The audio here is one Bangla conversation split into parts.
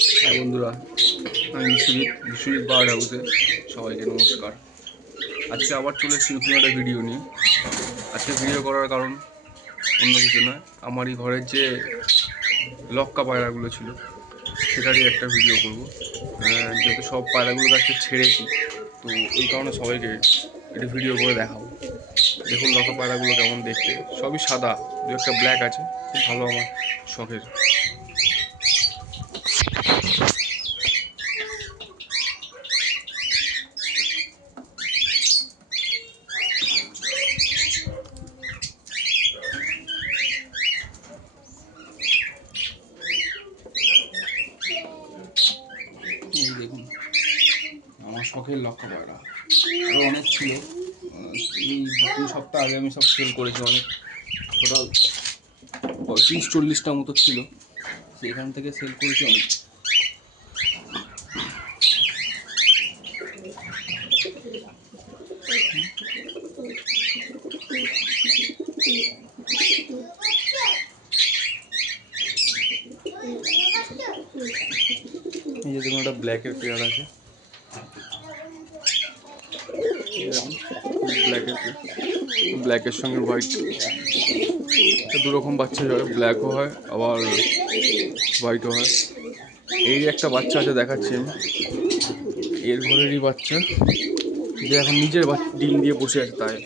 বন্ধুরা, আমি বিশ্বজিৎ বার্ড হাউসে সবাইকে নমস্কার। আজকে আবার চলে এসেছি নতুন একটা ভিডিও নিয়ে। আজকে ভিডিও করার কারণ অন্য কিছু নয়, আমারই ঘরের যে লক্কা পায়রাগুলো ছিল সেটারই একটা ভিডিও করব। যেহেতু সব পায়রাগুলোকে আজকে ছেড়েছি, তো এই কারণে সবাইকে একটা ভিডিও করে দেখাবো। দেখুন লক্কা পায়রাগুলো কেমন দেখতে, সবই সাদা, দু একটা ব্ল্যাক আছে, খুব ভালো আমার শখের। এই দেখুন আমার শখের লক্ষ্য পায়রা, আরও অনেক ছিল। এই 2 সপ্তাহ আগে আমি সব সেল করেছি, অনেক টোটাল 30-40টা মতো ছিল, সেখান থেকে সেল করেছি অনেক। এই যে দেখুন একটা ব্ল্যাকের পেয়ার আছে, ব্ল্যাকের সঙ্গে হোয়াইট, দুরকম বাচ্চা হয়, ব্ল্যাকও হয় আবার হোয়াইটও হয়। এই একটা বাচ্চা আছে দেখাচ্ছি আমি, এর ঘরেরই বাচ্চা, যে এখন নিজের ডিম দিয়ে বসে আছে তাই।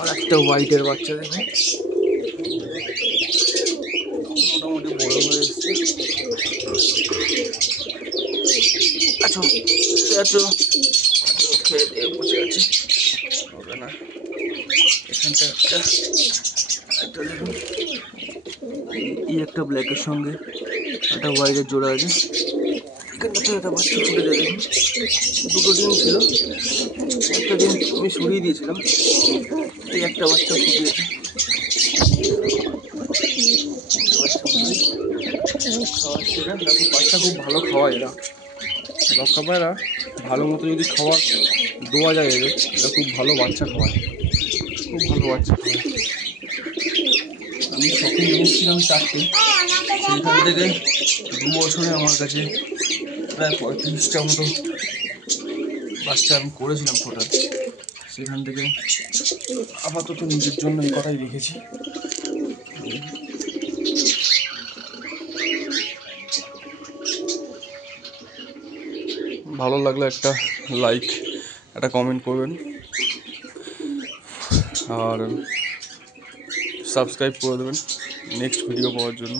আর একটা হোয়াইটের বাচ্চা দেখুন, মোটামুটি বড় হয়ে এসছে। আচ্ছা আচ্ছা খেয়ে দিয়ে বসে আছে, হবে না। এখানটা একটা দেখুন, এই একটা ব্ল্যাকের সঙ্গে একটা হোয়াইটের জোড়া আছে। এখানটাতে একটা বাচ্চা ফুটে যায় দেখুন, দুটো ডিম ছিল, একটা ডিম আমি সরিয়ে দিয়েছিলাম, এই একটা বাচ্চা ফুটিয়েছে। খাওয়াচ্ছে এরা, দেখো বাচ্চা খুব ভালো খাওয়ায় এরা, লক্কা পায়রা ভালো মতো যদি খাবার দেওয়া যায় এদের, এরা খুব ভালো বাচ্চা খাওয়ায়, খুব ভালো বাচ্চা খাওয়ায়। আমি শখে নিয়ে এসেছিলাম 4টে, সেখান থেকে 2 বছরে আমার কাছে প্রায় 35টা মতো বাচ্চা আমি করেছিলাম টোটাল। সেখান থেকে আপাতত নিজের জন্য এই কটাই রেখেছি। ভালো লাগলে একটা লাইক, একটা কমেন্ট করবেন, আর সাবস্ক্রাইব করে দেবেন নেক্সট ভিডিও পাওয়ার জন্য।